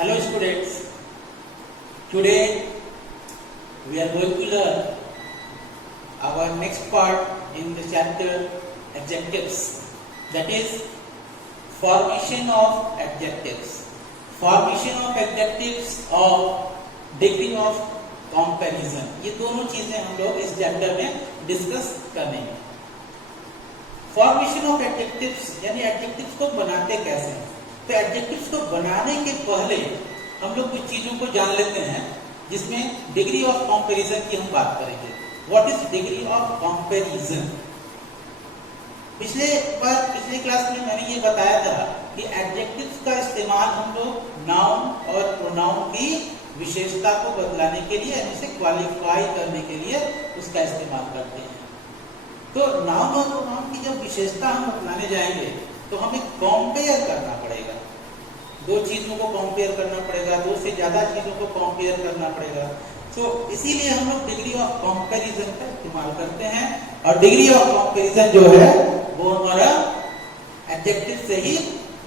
Hello students, today we are going to learn our next part in the chapter adjectives, that is formation of adjectives. Formation of adjectives और degree of comparison, ये दोनों चीजें हम लोग इस chapter में discuss करेंगे। Formation of adjectives यानी एडजेक्टिव्स को बनाते कैसे हैं। तो एडजेक्टिव्स को बनाने के पहले हम लोग कुछ चीजों को जान लेते हैं, जिसमें डिग्री ऑफ कंपैरिजन की हम बात करेंगे। What is degree of comparison? पिछले क्लास में मैंने ये बताया था कि एडजेक्टिव्स का इस्तेमाल हम लोग नाउन और प्रोनाउन की विशेषता को बदलाने के लिए, उसे क्वालिफाई करने के लिए उसका इस्तेमाल करते हैं। तो नाउन और प्रोनाउन की जब विशेषता हम अपनाने जाएंगे तो हमें कंपेयर करना पड़ेगा, दो चीजों को कंपेयर करना पड़ेगा, दो से ज्यादा चीजों को कंपेयर करना पड़ेगा। तो इसीलिए हम लोग डिग्री ऑफ कंपैरिजन का इस्तेमाल करते हैं, और डिग्री ऑफ कंपैरिजन जो है वो हमारा एडजेक्टिव से ही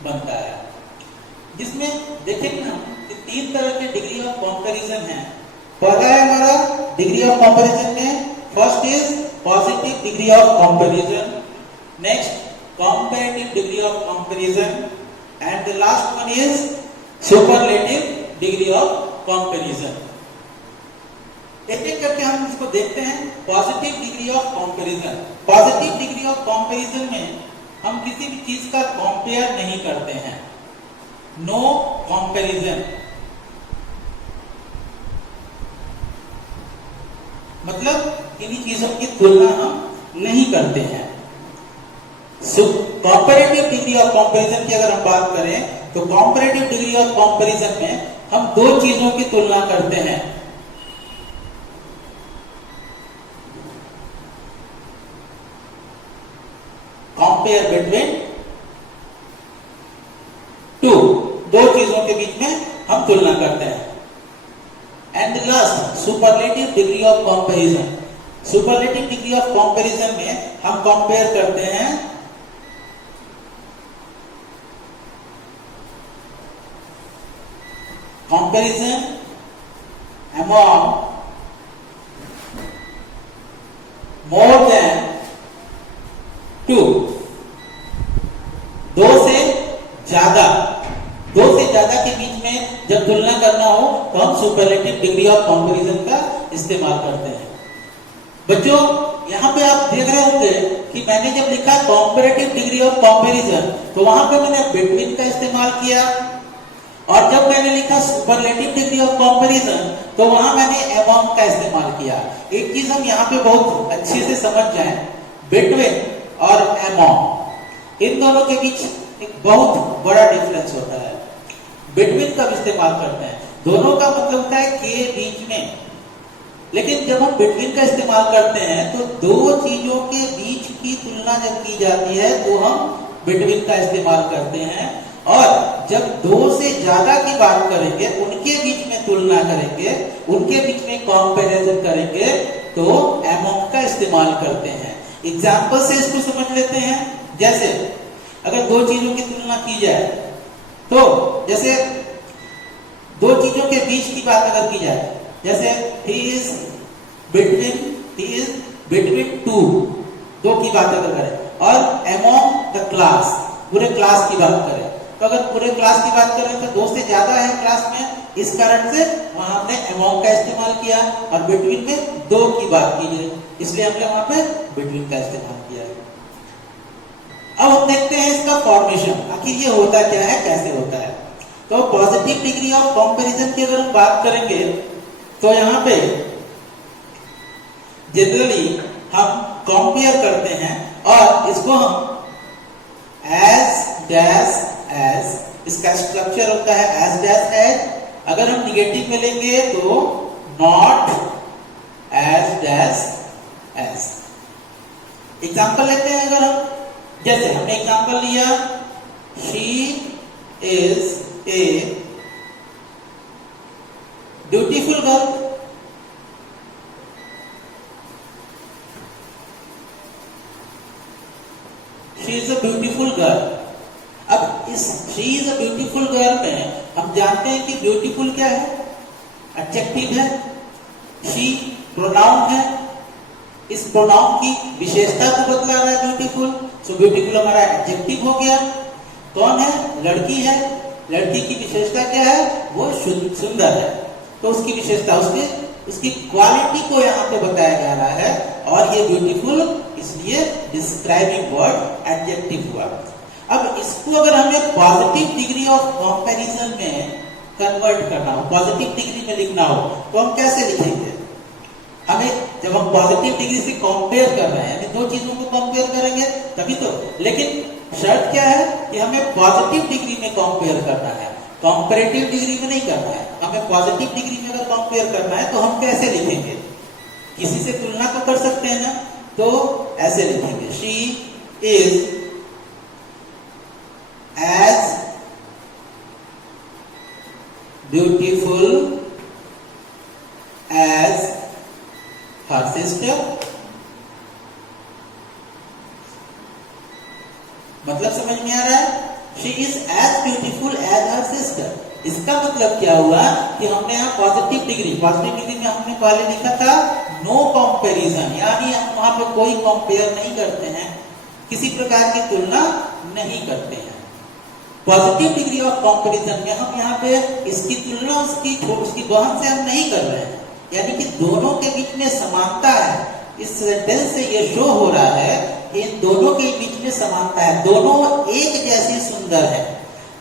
बनता है, जिसमें देखेंगे ना कि तीन तरह के डिग्री ऑफ कंपैरिजन है। पहला है हमारा डिग्री ऑफ कंपैरिजन में first is positive degree of comparison, next comparative degree of comparison, and the last one is superlative degree of comparison. एक एक करके हम इसको देखते हैं। Positive degree of comparison, positive degree of comparison में हम किसी भी चीज का कंपेयर नहीं करते हैं, नो कंपैरिजन, मतलब इन्हीं चीजों की तुलना हम नहीं करते हैं। कंपैरेटिव डिग्री ऑफ कंपैरिजन की अगर हम बात करें तो कंपैरेटिव डिग्री ऑफ कंपैरिजन में हम दो चीजों की तुलना करते हैं। कंपेयर बिटवीन टू, दो चीजों के बीच में हम तुलना करते हैं। And last superlative degree of comparison, superlative degree of comparison में हम कंपेयर करते हैं comparison among more than two, दो से ज्यादा के बीच में जब तुलना करना हो तो हम सुपरलेटिव डिग्री ऑफ कंपैरिजन का इस्तेमाल करते हैं। बच्चों यहाँ पे आप देख रहे होंगे कि मैंने जब लिखा कंपैरेटिव डिग्री ऑफ कंपैरिजन तो वहां पे मैंने बिटवीन का इस्तेमाल किया, और जब मैंने लिखा सुपरलेटिव डिग्री ऑफ कंपैरिजन तो वहां मैंने अमंग का इस्तेमाल किया। एक चीज हम यहाँ पे बहुत अच्छे से समझ जाएं, बिटवीन और अमंग, इन दोनों के बीच एक बहुत बड़ा डिफरेंस होता है। बिटवीन का इस्तेमाल करते हैं, दोनों का मतलब होता है के बीच में, लेकिन जब हम बिटवीन का इस्तेमाल करते हैं तो दो चीजों के बीच की तुलना जब की जाती है तो हम बिटवीन का इस्तेमाल करते हैं, और जब दो से ज्यादा की बात करेंगे, उनके बीच में तुलना करेंगे, उनके बीच में कंपैरिजन करेंगे तो अमंग का इस्तेमाल करते हैं। एग्जांपल से इसको समझ लेते हैं। जैसे अगर दो चीजों की तुलना की जाए तो जैसे दो चीजों के बीच की बात अगर की जाए, जैसे he is between टू, दो की बात अगर करें, और among the class, पूरे क्लास की बात करें, तो अगर पूरे क्लास की बात करें तो दो से ज्यादा है क्लास में, इस कारण से वहां हमने अमंग का इस्तेमाल किया, और बिटवीन में दो की बात की है, इसलिए हमने वहां पे बिटवीन का इस्तेमाल किया है। अब हम देखते हैं इसका फॉर्मेशन, आखिर ये होता क्या है, कैसे होता है। तो पॉजिटिव डिग्री ऑफ कंपैरिजन की अगर हम बात करेंगे तो यहाँ पे जनरली हम कंपेयर करते हैं, और इसको हम एज डैश एज, इसका स्ट्रक्चर होता है एज डैश एज। अगर हम निगेटिव में लेंगे तो not as dash as. Example लेते हैं अगर हम, जैसे हमने एग्जांपल लिया, she is a beautiful girl, she is a beautiful girl. अब इस she is a beautiful girl में हम जानते हैं कि ब्यूटीफुल क्या है, एडजेक्टिव है, शी प्रोनाउन है, इस प्रोनाउन की विशेषता को बतला रहा है ब्यूटीफुल, सो ब्यूटीफुल हमारा एडजेक्टिव हो गया। कौन है, लड़की है, लड़की की विशेषता क्या है, वो सुंदर है, तो उसकी विशेषता उसकी क्वालिटी को यहाँ पे बताया जा रहा है, और ये ब्यूटीफुल इसलिए डिस्क्राइबिंग वर्ड एडजेक्टिव हुआ। अब इसको अगर हमें पॉजिटिव डिग्री ऑफ कंपैरिजन में कन्वर्ट करना हो, पॉजिटिव डिग्री में लिखना हो, तो हम कैसे लिखेंगे? हमें जब हम पॉजिटिव डिग्री से कंपेयर कर रहे हैं, दो चीजों को कंपेयर करेंगे तभी तो, लेकिन शर्त क्या है कि हमें पॉजिटिव डिग्री में कंपेयर करना है, कंपैरेटिव डिग्री में नहीं करना है। हमें पॉजिटिव डिग्री में अगर कंपेयर करना है तो हम कैसे लिखेंगे? किसी से तुलना तो कर सकते हैं ना, तो ऐसे लिखेंगे, she is as beautiful as her sister. मतलब समझ में आ रहा है? She is as beautiful as her sister. इसका मतलब क्या हुआ कि हमने यहाँ पॉजिटिव डिग्री में हमने पहले लिखा था नो कंपैरिजन, यानी हम वहां पे कोई कंपेयर नहीं करते हैं, किसी प्रकार की तुलना नहीं करते हैं। पॉजिटिव डिग्री ऑफ कंपैरिजन में हम यहाँ पे इसकी तुलना उसकी बहन से हम नहीं कर रहे हैं, यानी कि दोनों के बीच में समानता है। इस सेंटेंस से ये शो हो रहा है कि इन दोनों के बीच में समानता है, दोनों एक जैसी सुंदर है,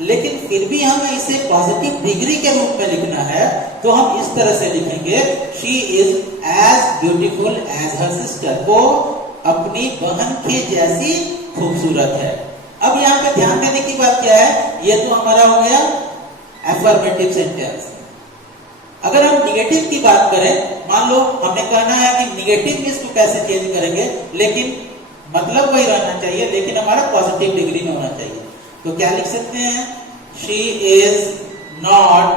लेकिन फिर भी हमें इसे पॉजिटिव डिग्री के रूप में लिखना है, तो हम इस तरह से लिखेंगे, she is as beautiful as her sister, वो अपनी बहन के जैसी खूबसूरत है। अब यहाँ पे ध्यान देने की बात क्या है, ये तो हमारा हो गया एफर्मेटिव सेंटेंस। अगर हम निगेटिव की बात करें, मान लो हमने कहना है कि निगेटिव में इसको कैसे चेंज करेंगे, लेकिन मतलब वही रहना चाहिए, लेकिन हमारा पॉजिटिव डिग्री में होना चाहिए। तो क्या लिख सकते हैं, she is not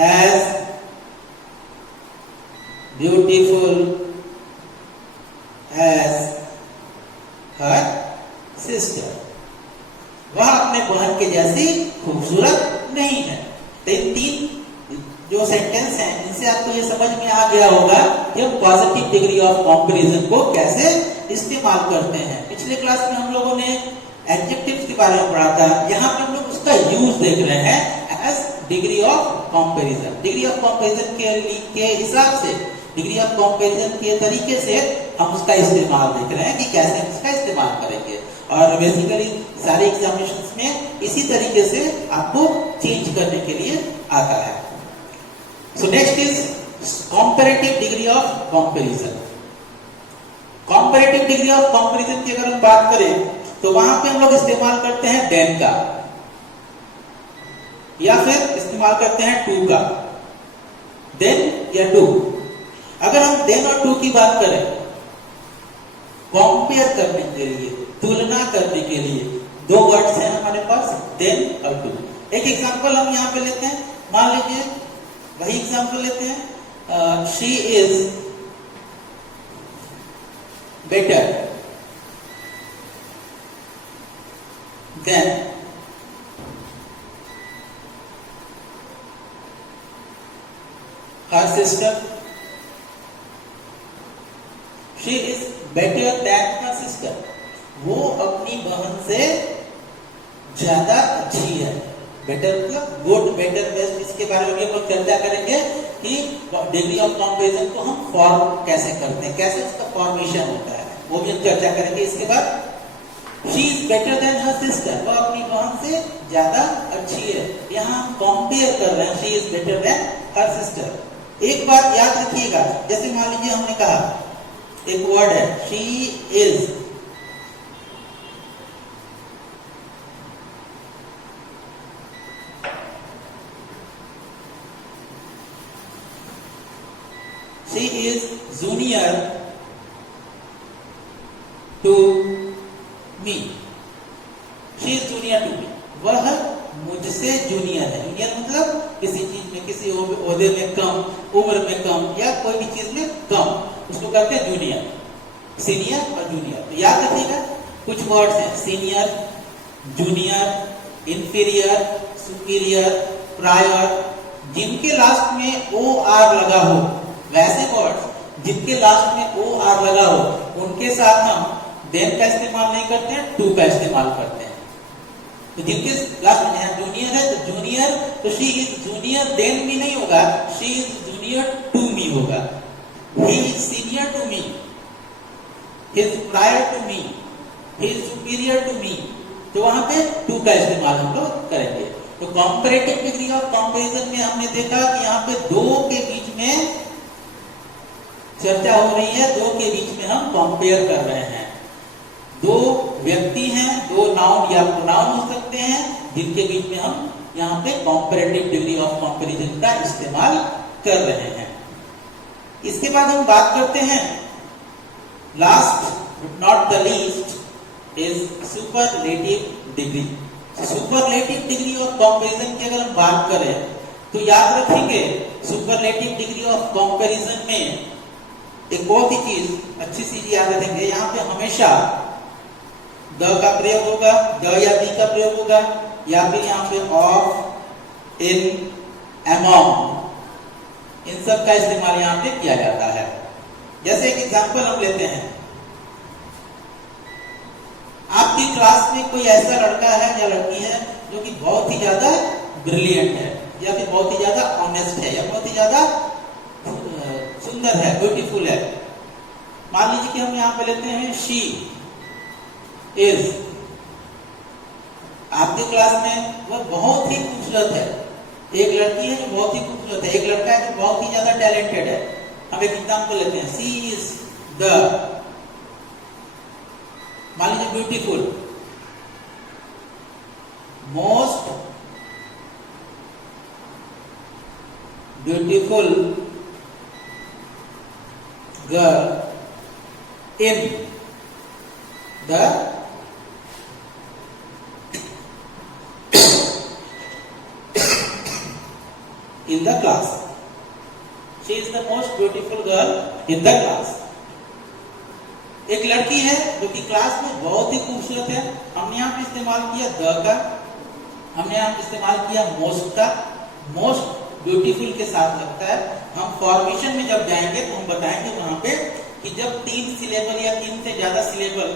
as beautiful as her sister, वह अपने बहन के जैसी खूबसूरत नहीं है। तो इन तीन जो सेंटेंस हैं, इनसे आपको ये समझ में आ गया होगा कि हम पॉजिटिव डिग्री ऑफ कंपैरिजन को कैसे इस्तेमाल करते हैं। पिछले क्लास में हम लोगों ने एडजेक्टिव्स के बारे में पढ़ा था, यहाँ पे हम लोग उसका यूज देख रहे हैं as degree of comparison. Degree of comparison के हिसाब से, डिग्री ऑफ कंपैरिजन के तरीके से हम उसका इस्तेमाल देख रहे हैं कि कैसे हम इसका इस्तेमाल करेंगे, और बेसिकली सारे एग्जामिनेशंस में इसी तरीके से आपको चेंज करने के लिए आता है। So next is comparative degree of comparison. Comparative degree of comparison की अगर हम बात करें तो वहां पे हम लोग इस्तेमाल करते हैं देन का, या फिर इस्तेमाल करते हैं टू का, देन या टू। अगर हम देन और टू की बात करें कंपेयर करने के लिए, तुलना करने के लिए, दो वर्ड्स हैं हमारे पास, देन और टू। एक एग्जांपल हम यहाँ पे लेते हैं, मान लीजिए वही एग्जांपल लेते हैं, she is better than her sister. She is better than her sister, वो अपनी बहन से ज्यादा अच्छी है। बेटर मतलब गुड, बेटर, बेस्ट, इसके बारे में हम लोग चर्चा करेंगे कि डिग्री ऑफ कंपैरिजन को हम फॉर्म कैसे करते हैं, कैसे उसका फॉर्मेशन होता है, वो भी हम चर्चा करेंगे। इसके बाद she is better than her sister, वो अपनी बहन से ज्यादा अच्छी है। यहाँ हम कंपेयर कर रहे हैं, she is better than her sister. एक बात याद रखिएगा, जैसे मान लीजिए हमने कहा एक वर्ड है she is, she is junior to me, she is junior to me, वह मुझसे जूनियर है। जूनियर मतलब किसी चीज में, किसी ओहदे में कम, उम्र में कम, या कोई भी चीज में कम, उसको कहते हैं जूनियर। सीनियर और जूनियर, तो याद रखिएगा कुछ वर्ड्स हैं, senior, junior, inferior, superior, prior, जिनके लास्ट में ओ आर लगा हो, वैसे वर्ड्स जिनके लास्ट में ओ आर लगा हो, उनके साथ हम देन का इस्तेमाल नहीं करते हैं, टू का इस्तेमाल करते हैं। तो जिनके लास्ट में यहाँ जूनियर है तो जूनियर, तो शी इज जूनियर देन भी नहीं होगा, she is junior to me होगा। He is senior to me, he is prior to me, he is superior to me. तो वहां पे टू का इस्तेमाल हम लोग करेंगे। तो कंपैरेटिव डिग्री ऑफ कंपैरिजन में हमने देखा कि यहाँ पे दो के बीच में चर्चा हो रही है, दो के बीच में हम कंपेयर कर रहे हैं। दो व्यक्ति हैं, दो नाउन या प्रोनाउन हो सकते हैं, जिनके बीच में हम यहाँ पे कंपैरेटिव डिग्री ऑफ कंपैरिजन का इस्तेमाल कर रहे हैं। इसके बाद हम बात करते हैं, last but not the least is superlative degree. Superlative degree of comparison की अगर हम बात करें तो याद रखेंगे, सुपरलेटिव डिग्री ऑफ कंपैरिजन में एक बहुत ही चीज, अच्छी चीज याद रखेंगे, यहाँ पे हमेशा द का प्रयोग होगा, द या दी का प्रयोग होगा, या फिर यहाँ पे ऑफ, इन, अमॉन्ग, इन सब का इस्तेमाल यहाँ पे किया जाता है। जैसे एक एग्जांपल हम लेते हैं, आपकी क्लास में कोई ऐसा लड़का है या लड़की है जो कि बहुत ही ज्यादा ब्रिलियंट है, या फिर बहुत ही ज्यादा ऑनेस्ट है, या बहुत ही ज्यादा सुंदर है, ब्यूटीफुल है। मान लीजिए कि हम यहाँ पे लेते हैं शी इज, आपकी क्लास में वह बहुत ही खूबसूरत है। एक लड़की है जो बहुत ही खूबसूरत है, एक लड़का है जो बहुत ही ज्यादा टैलेंटेड है। हम एक एग्जांपल लेते हैं, शी इज द, मान लीजिए beautiful, most beautiful girl in the class. She is the most beautiful girl in the class. एक लड़की है जो कि क्लास में बहुत ही खूबसूरत है, हमने यहाँ पे इस्तेमाल किया द का, हमने यहाँ पे इस्तेमाल किया मोस्ट का। मोस्ट ब्यूटीफुल के साथ लगता है। हम फॉर्मेशन में जब जाएंगे तो हम बताएंगे वहां पे कि जब 3 सिलेबल या 3 से ज्यादा सिलेबल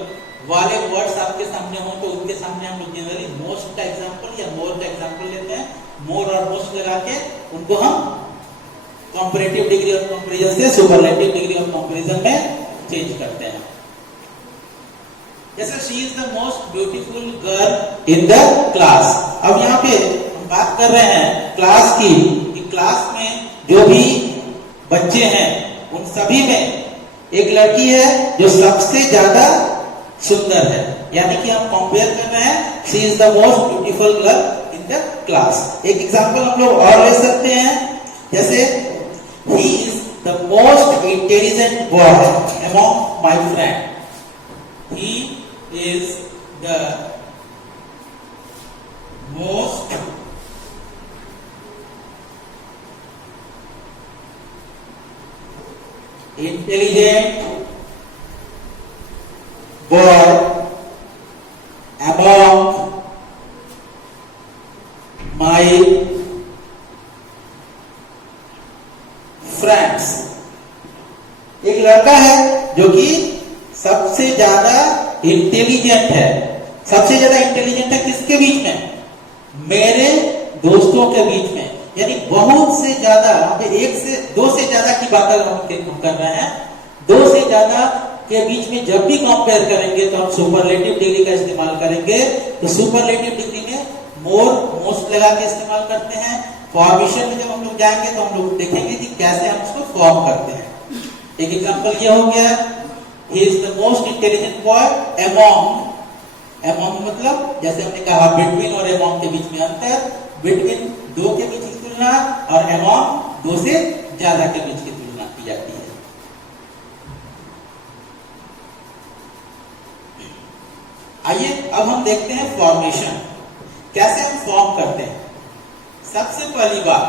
वाले वर्ड्स आपके सामने हो तो उनके सामने हम लोग जनरली मोस्ट का एग्जांपल या मोर का एग्जांपल लेते हैं। मोर और मोस्ट लगा के उनको हम कंपैरेटिव डिग्री ऑफ कंपैरिजन से सुपरलेटिव डिग्री ऑफ कंपैरिजन में चेंज करते हैं। जैसे she is the most beautiful girl in the class. अब यहाँ पे हम बात कर रहे हैं क्लास की, कि क्लास में जो भी बच्चे हैं उन सभी में एक लड़की है जो सबसे ज्यादा सुंदर है, यानी कि हम कंपेयर कर रहे हैं, she is the most beautiful girl in the class. एक एग्जांपल हम लोग और ले सकते हैं, जैसे he is the most intelligent boy among my friend. He is the most intelligent boy among my friends। एक लड़का है जो कि सबसे ज्यादा इंटेलिजेंट है। सबसे ज्यादा इंटेलिजेंट है किसके बीच में? मेरे दोस्तों के बीच में। यानी बहुत से ज्यादा, यहाँ पे 1 से 2 से ज्यादा की बात हम कर रहे हैं। 2 से ज्यादा के बीच में जब भी कंपेयर करेंगे तो हम सुपरलेटिव डिग्री का इस्तेमाल करेंगे। तो सुपरलेटिव डिग्री में मोर, मोस्ट लगा के इस्तेमाल करते हैं। फॉर्मेशन में जब हम लोग जाएंगे तो हम लोग देखेंगे कि कैसे हम उसको फॉर्म करते हैं। एक एग्जांपल ये हो गया, he is the most intelligent boy among, among मतलब जैसे हमने कहा between और among के बीच में अंतर, between 2 के बीच की तुलना और among 2 से ज्यादा के बीच की तुलना की जाती है। आइए अब हम देखते हैं फॉर्मेशन, कैसे हम फॉर्म करते हैं। सबसे पहली बात,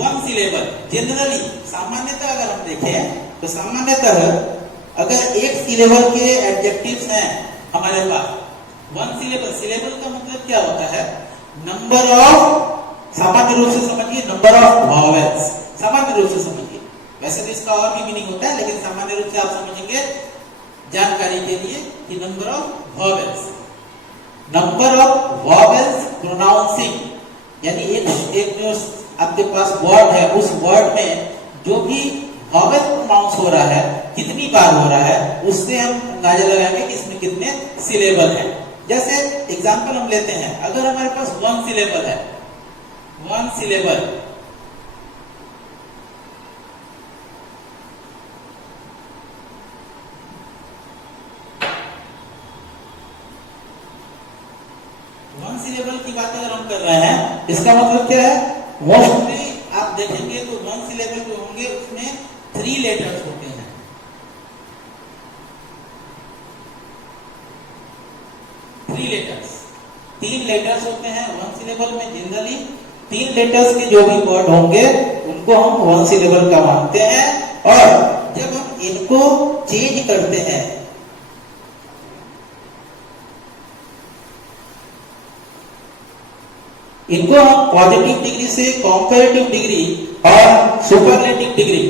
1 सिलेबल। जनरली सामान्यतः अगर हम देखें तो सामान्यतः अगर 1 सिलेबल के एडजेक्टिव्स हैं हमारे पास, वन सिलेबल, सिलेबल का मतलब क्या होता है? नंबर ऑफ, सामान्य रूप से समझिए, नंबर ऑफ वॉवेल्स, सामान्य रूप से समझिए। वैसे तो इसका और भी मीनिंग होता है, लेकिन सामान्य रूप से आप समझेंगे जानकारी के लिए कि number of vowels, number of vowels pronouncing, यानी एक जो आपके पास वर्ड है, उस वर्ड में जो भी वॉवेल प्रोनाउंस हो रहा है, कितनी बार हो रहा है, उससे हम अंदाजा लगाएंगे कि इसमें कितने सिलेबल हैं। जैसे एग्जांपल हम लेते हैं, अगर हमारे पास वन सिलेबल है, वन सिलेबल, वन सिलेबल की बात अगर हम कर रहे हैं, इसका मतलब क्या है? मोस्टली आप देखेंगे तो वन सिलेबल जो होंगे उसमें 3 लेटर्स होते हैं। 3 लेटर्स, 3 लेटर्स होते हैं वन सिलेबल में। जनरली 3 लेटर्स के जो भी वर्ड होंगे उनको हम वन सिलेबल का मानते हैं। और जब हम इनको चेंज करते हैं, इनको हम पॉजिटिव डिग्री से कंपैरेटिव डिग्री और सुपरलेटिव डिग्री,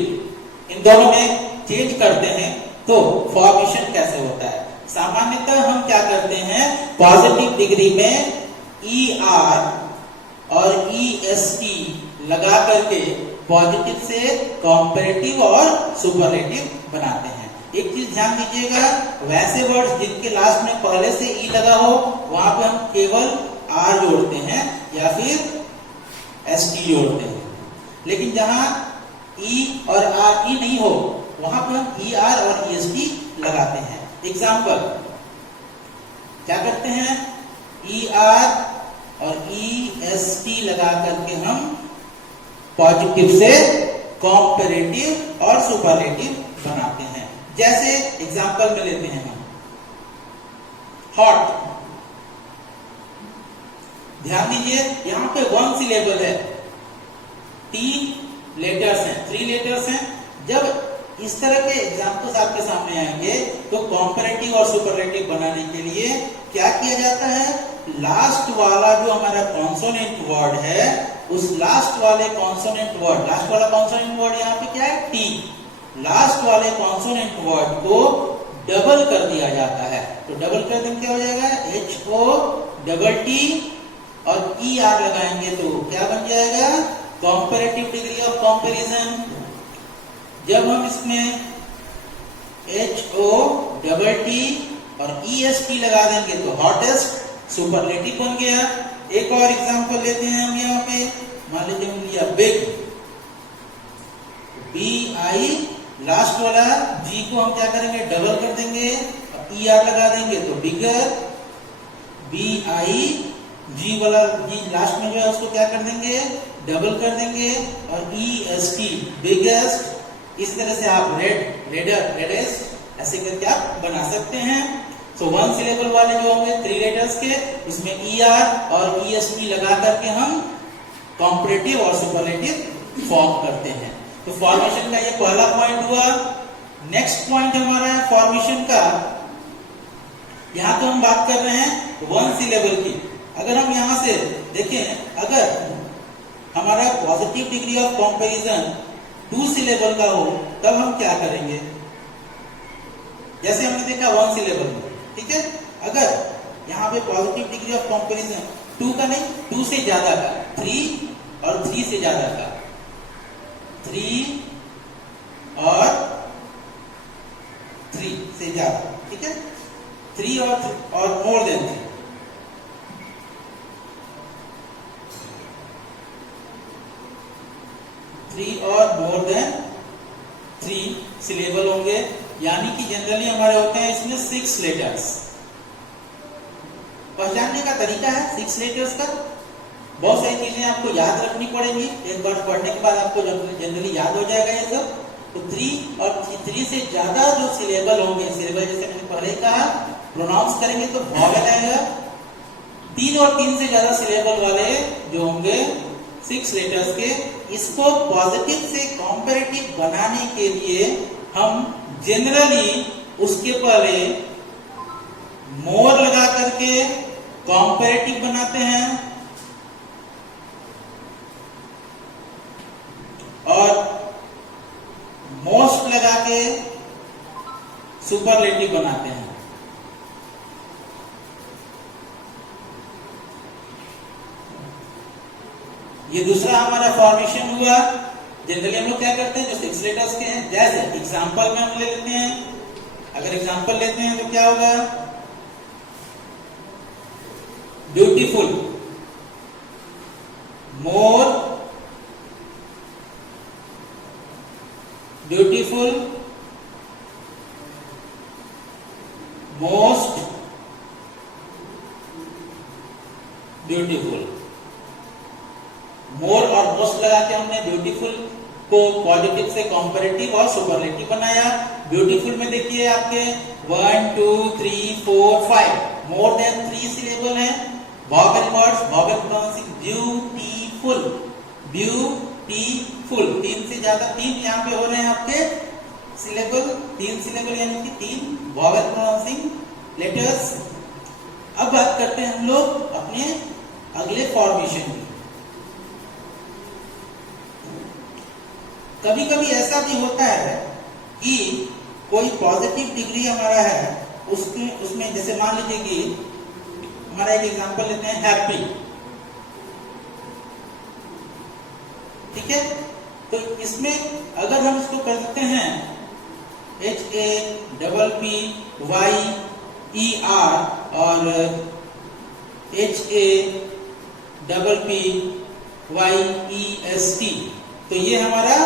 इन दोनों में चेंज करते हैं, तो फॉर्मेशन कैसे होता है? सामान्यतः हम क्या करते हैं, पॉजिटिव डिग्री में ER और EST लगा करके पॉजिटिव से कंपैरेटिव और सुपरलेटिव बनाते हैं। एक चीज ध्यान दीजिएगा, वैसे वर्ड्स जिनके लास्ट में पहले से E लगा हो, वहां पे हम केवल R जोड़ते हैं या फिर ST जोड़ते हैं। लेकिन जहां E और RE नहीं हो, वहां पे हम ER और EST लगाते हैं। एग्जाम्पल क्या करते हैं? ER और EST लगा करके हम पॉजिटिव से कंपैरेटिव और सुपरलेटिव बनाते हैं। जैसे एग्जाम्पल में लेते हैं हम हॉट, ध्यान दीजिए यहां पे वन सिलेबल है, 3 लेटर्स हैं, 3 लेटर्स हैं। जब इस तरह के एग्जाम्पल्स आपके सामने आएंगे तो कंपैरेटिव और सुपरलेटिव बनाने के लिए क्या किया जाता है? लास्ट वाला जो हमारा कॉन्सोनेंट वर्ड है, उस लास्ट वाले कॉन्सोनेंट वर्ड, लास्ट वाला कॉन्सोनेंट वर्ड यहाँ पे क्या है? T। लास्ट वाले कॉन्सोनेंट वर्ड को डबल कर दिया जाता है। तो डबल कर देंगे क्या हो जाएगा? HOTT और ER लगाएंगे तो क्या बन जाएगा? Comparative degree of comparison. जब हम इसमें HOTT और EST लगा देंगे तो हॉटेस्ट, सुपरलेटिव बन गया। एक और एग्जांपल लेते हैं हम यहाँ पे, मान लीजिए हम लिया बिग, BI, लास्ट वाला G को हम क्या करेंगे? डबल कर देंगे और ER लगा देंगे तो बिगर, BI, G वाला G लास्ट में जो है उसको क्या कर देंगे? डबल कर देंगे और EST, बिगेस्ट। इस तरह से आप रेडर, रेडेस्ट ऐसे करके आप बना सकते हैं। तो वन सिलेबल वाले जो होंगे 3 लेटर्स के, उसमें ER और EST लगा करके हम कंपैरेटिव और सुपरलेटिव फॉर्म करते हैं। तो फॉर्मेशन का ये पहला पॉइंट हुआ। नेक्स्ट पॉइंट हमारा है फॉर्मेशन का। यहां तो हम बात कर रहे हैं वन सिलेबल की। अगर हम यहां से देखें, अगर हमारा positive degree of comparison 2 syllable का हो, तब हम क्या करेंगे? जैसे हमने देखा वन सिलेबल में, ठीक है। अगर यहाँ पे पॉजिटिव डिग्री ऑफ कंपैरिजन 2 का नहीं, 2 से ज्यादा का, 3 और 3 से ज्यादा का, 3 और 3 से ज्यादा, ठीक है। 3 और मोर देन 3, और मोर देन 3 सिलेबल होंगे। यानी कि जनरली हमारे होते हैं इसमें 6 लेटर्स। पहचानने का तरीका है 6 लेटर्स का। बहुत सारी चीजें आपको याद रखनी पड़ेंगी, एक बार पढ़ने के बाद आपको जनरली याद हो जाएगा ये सब। तो 3 और 3 से ज्यादा जो सिलेबल होंगे, सिलेबल जैसे मैंने पहले कहा, प्रोनाउंस करेंगे तो वॉवेल आएगा। 3 और 3 से ज्यादा सिलेबल वाले जो होंगे 6 लेटर्स के, इसको पॉजिटिव से कंपैरेटिव बनाने के लिए हम जनरली उसके पहले मोर लगा करके कॉम्पैरेटिव बनाते हैं और मोस्ट लगा के सुपरलेटिव बनाते हैं। ये दूसरा हमारा फॉर्मेशन हुआ। जनरली हम लोग क्या करते हैं, जो सिक्स लेटर्स के हैं, जैसे एग्जांपल में हम ले लेते हैं। अगर एग्जांपल लेते हैं तो क्या होगा, ब्यूटीफुल, मोर, ब्यूटीफुल, मोस्ट ब्यूटीफुल। मोर और मोस्ट लगा के हमने ब्यूटीफुल को पॉजिटिव से कॉम्पैरेटिव और सुपरलेटिव बनाया। ब्यूटीफुल में देखिए आपके 1 2 3 4 5 मोर देन 3 सिलेबल है। Vowel words, vowel pronouncing beautiful, beautiful, 3 से ज्यादा, 3 यहाँ पे हो रहे हैं आपके सिलेबल, 3 सिलेबल यानी कि 3 वॉवेल प्रोनाउंसिंग लेटर्स। अब बात करते हैं हम लोग अपने अगले फॉर्मेशन की। कभी कभी ऐसा भी होता है कि कोई पॉजिटिव डिग्री हमारा है, उसमें जैसे मान लीजिए कि हमारा एक एग्जांपल लेते हैं, हैप्पी, ठीक है। तो इसमें अगर हम इसको कर देते हैं HAPPYER और HAPPYEST, तो ये हमारा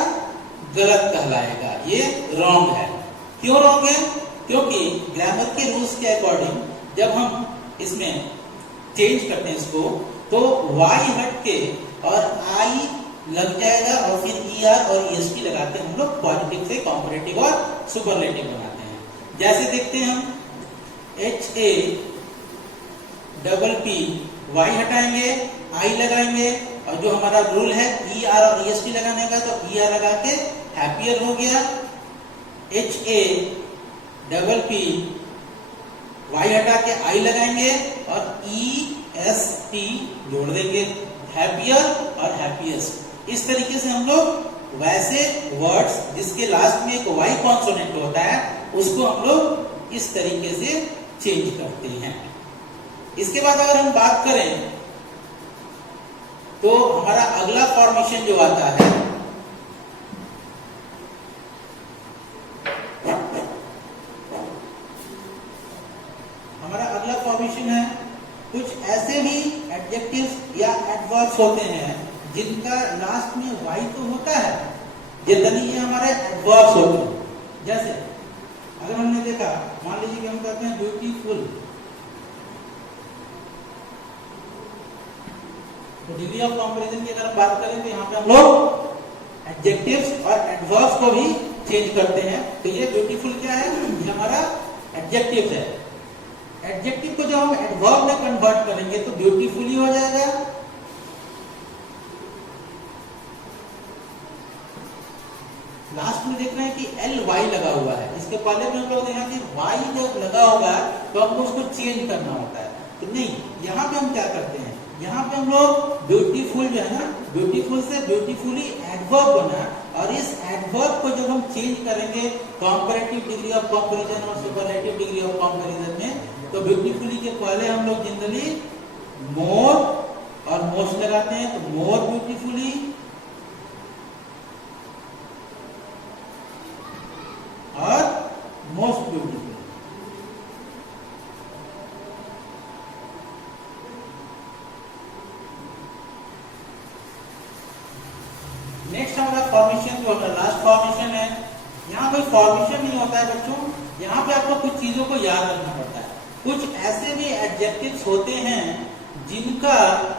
गलत कहलाएगा, ये रॉन्ग है। क्यों रॉन्ग है? क्योंकि ग्रामर के रूल्स के अकॉर्डिंग जब हम इसमें चेंज करते हैं इसको, तो वाई हट के और आई लग जाएगा और फिर ER और EST लगाते हैं हम लोग पॉजिटिव से कॉम्पैरेटिव और सुपरलेटिव बनाते हैं। जैसे देखते हैं हम HAPP, वाई हटाएंगे, आई लगाएंगे, और जो हमारा रूल है ER और EST लगाने का, तो ER लगा के हैप्पियर हो गया। HAPP, वाई हटा के आई लगाएंगे और EST जोड़ देंगे, हैप्पियर और हैप्पीएस्ट। इस तरीके से हम लोग वैसे वर्ड्स जिसके लास्ट में एक वाई कॉन्सोनेंट होता है, उसको हम लोग इस तरीके से चेंज करते हैं। इसके बाद अगर हम बात करें तो हमारा अगला फॉर्मेशन जो आता है, हमारा अगला फॉर्मेशन है, कुछ ऐसे भी एडजेक्टिव्स या एडवर्ब्स होते हैं जिनका लास्ट में वाई तो होता है, जनरली ये हमारे एडवर्ब्स होते हैं। जैसे अगर हमने देखा, मान लीजिए कि हम कहते हैं ब्यूटीफुल, तो डिग्री ऑफ कंपैरिजन की अगर हम बात करें तो यहाँ पे हम लोग एडजेक्टिव्स और एडवर्ब्स को भी चेंज करते हैं। तो ये ब्यूटीफुल क्या है, ये हमारा एडजेक्टिव है। एडजेक्टिव को जब हम एडवर्ब में कन्वर्ट करेंगे तो ब्यूटीफुल ही हो जाएगा। लास्ट में देख रहे हैं कि LY लगा हुआ है, इसके पहले में हम लोग देखा कि Y जब लगा होगा तो हमको उसको चेंज करना होता है। तो नहीं, यहाँ पे हम क्या करते हैं, यहाँ पे हम लोग ब्यूटीफुल जो है ना, ब्यूटीफुल से ब्यूटीफुली एडवर्ब बना, और इस एडवर्ब को जब हम चेंज करेंगे कॉम्पैरेटिव डिग्री ऑफ कंपैरिजन और सुपरलेटिव डिग्री ऑफ कंपैरिजन में, तो ब्यूटीफुली के पहले हम लोग जनरली मोर और मोस्ट लगाते हैं। तो मोर ब्यूटीफुली और मोस्ट ब्यूटीफुल। नेक्स्ट हमारा फॉर्मेशन जो होता है, लास्ट फॉर्मेशन है। यहाँ कोई फॉर्मेशन नहीं होता है बच्चों, यहाँ पे आपको कुछ चीजों को याद रखना पड़ता है। कुछ ऐसे भी एडजेक्टिव्स होते हैं जिनका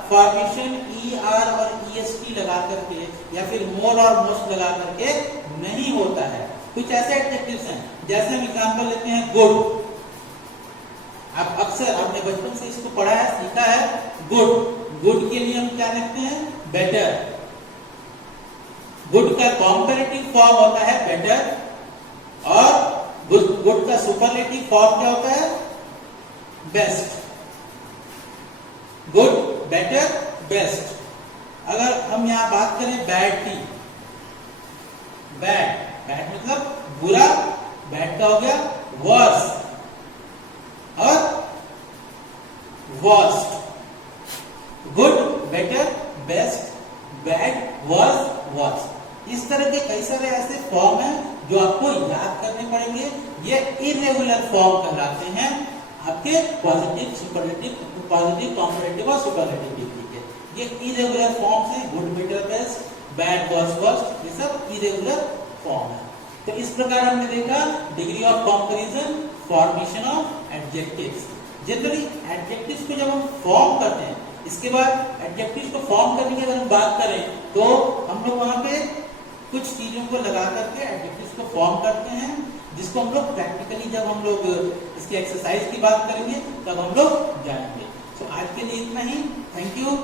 फॉर्मेशन ER और EST लगा करके या फिर मोर और मोस्ट लगा करके नहीं होता है। कुछ ऐसे एडजेक्टिव्स हैं, जैसे हम एग्जांपल लेते हैं गुड। आप अक्सर आपने बचपन से इसको पढ़ा है, सीखा है। गुड, गुड के लिए हम क्या लिखते हैं, बेटर। गुड का कॉम्पैरेटिव फॉर्म होता है बेटर, और गुड का सुपरलेटिव फॉर्म क्या होता है, बेस्ट, गुड, बेटर, बेस्ट। अगर हम यहां बात करें बैड की, बैड, बैड मतलब बुरा, बैड का हो गया वर्स और worst, good, better, best, bad, worse, worst. इस तरह के कई सारे ऐसे फॉर्म हैं जो आपको याद करने पड़ेंगे। ये इरेगुलर फॉर्म कहलाते हैं आपके पॉजिटिव, सुपरलेटिव, पॉजिटिव, कॉम्परेटिव और सुपरलेटिव डिग्री के। ये इरेगुलर फॉर्म्स हैं, good, better, best, bad, worse, worst, ये सब इरेगुलर फॉर्म है। तो इस प्रकार हमने देखा degree of comparison, formation of adjectives. Generally adjectives को जब हम फॉर्म करते हैं, इसके बाद एडजेक्टिव्स को फॉर्म करने की अगर हम बात करें तो हम लोग वहां पे कुछ चीजों को लगा करके एडजेक्टिव्स को फॉर्म करते हैं, जिसको हम लोग प्रैक्टिकली जब हम लोग इसकी एक्सरसाइज की बात करेंगे तब हम लोग जानेंगे। तो आज के लिए इतना ही। Thank you.